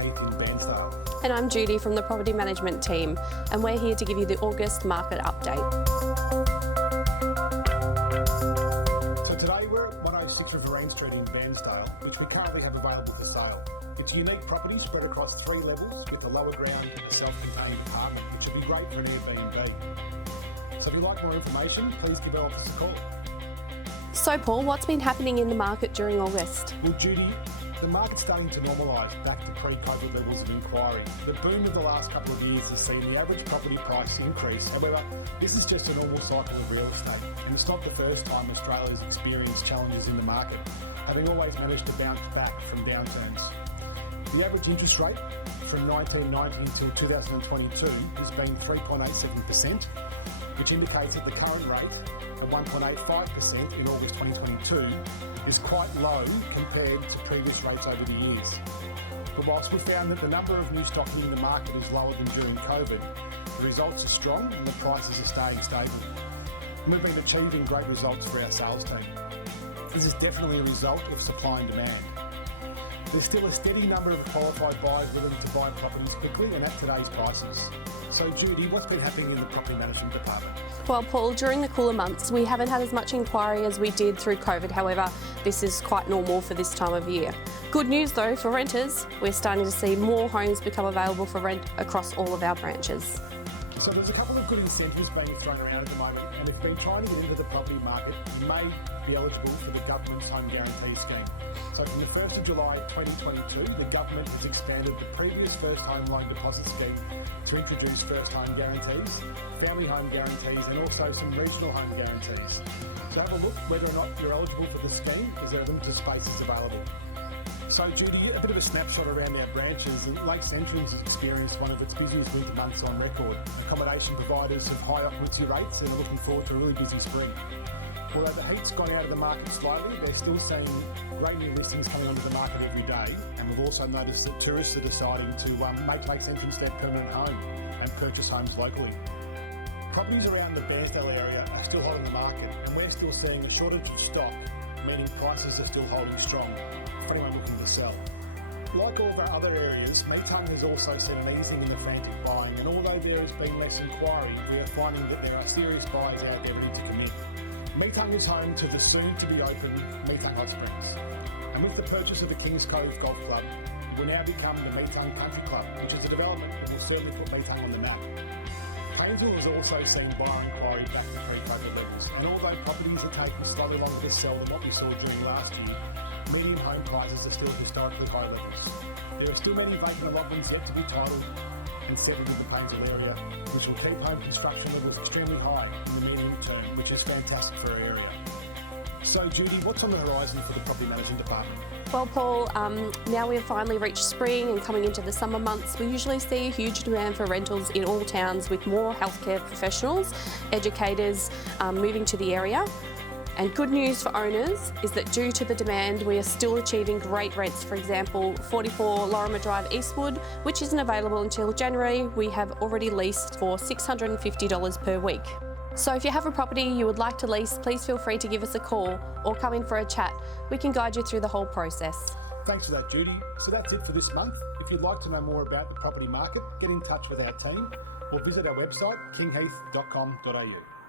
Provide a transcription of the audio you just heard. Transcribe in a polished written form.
Heath in Bairnsdale. And I'm Judi from the property management team, and we're here to give you the August market update. So today we're at 106 Riverine Street in Bairnsdale, which we currently have available for sale. It's a unique property spread across 3 levels with a lower ground and a self-contained apartment, which would be great for an Airbnb. So if you'd like more information, please give our office a call. So Paul, what's been happening in the market during August? Well, Judi, the market's starting to normalise back to pre-COVID levels of inquiry. The boom of the last couple of years has seen the average property price increase. However, this is just a normal cycle of real estate, and it's not the first time Australia's experienced challenges in the market, having always managed to bounce back from downturns. The average interest rate from 1990 until 2022 has been 3.87%, which indicates that the current rate of 1.85% in August 2022 is quite low compared to previous rates over the years. But whilst we've found that the number of new stock hitting the market is lower than during COVID, the results are strong and the prices are staying stable. And we've been achieving great results for our sales team. This is definitely a result of supply and demand. There's still a steady number of qualified buyers willing to buy properties quickly and at today's prices. So Judi, what's been happening in the property management department? Well, Paul, during the cooler months, we haven't had as much inquiry as we did through COVID. However, this is quite normal for this time of year. Good news though for renters, we're starting to see more homes become available for rent across all of our branches. So there's a couple of good incentives being thrown around at the moment, and if you've been trying to get into the property market, you may be eligible for the government's home guarantee scheme. So from the 1st of July 2022, the government has expanded the previous first home loan deposit scheme to introduce first home guarantees, family home guarantees, and also some regional home guarantees. So have a look whether or not you're eligible for the scheme, as there are limited spaces available. So Judi, a bit of a snapshot around our branches. Lakes Entrance has experienced one of its busiest winter months on record. Accommodation providers have high occupancy rates and are looking forward to a really busy spring. Although the heat's gone out of the market slightly, they're still seeing great new listings coming onto the market every day, and we've also noticed that tourists are deciding to make Lakes Entrance their permanent home and purchase homes locally. Properties around the Bairnsdale area are still hot on the market, and we're still seeing a shortage of stock, meaning prices are still holding strong for anyone looking to sell. Like all of our other areas, Meetung has also seen an easing in the frantic buying, and although there has been less inquiry, we are finding that there are serious buyers out there ready to commit. Meetung is home to the soon-to-be-open Meetung Hot Springs, and with the purchase of the Kings Cove Golf Club, it will now become the Meetung Country Club, which is a development that will certainly put Meetung on the map. Painesville has also seen buyer inquiry back to pre-COVID levels, and although properties are taking slightly longer to sell than what we saw during last year, median home prices are still historically high levels. There are still many vacant allotments yet to be titled and settled in the Painesville area, which will keep home construction levels extremely high in the medium term, which is fantastic for our area. So Judi, what's on the horizon for the property management department? Well, Paul, now we have finally reached spring and coming into the summer months, we usually see a huge demand for rentals in all towns with more healthcare professionals, educators moving to the area. And good news for owners is that due to the demand, we are still achieving great rents. For example, 44 Lorimer Drive Eastwood, which isn't available until January, we have already leased for $650 per week. So if you have a property you would like to lease, please feel free to give us a call or come in for a chat. We can guide you through the whole process. Thanks for that, Judi. So that's it for this month. If you'd like to know more about the property market, get in touch with our team or visit our website, kingheath.com.au.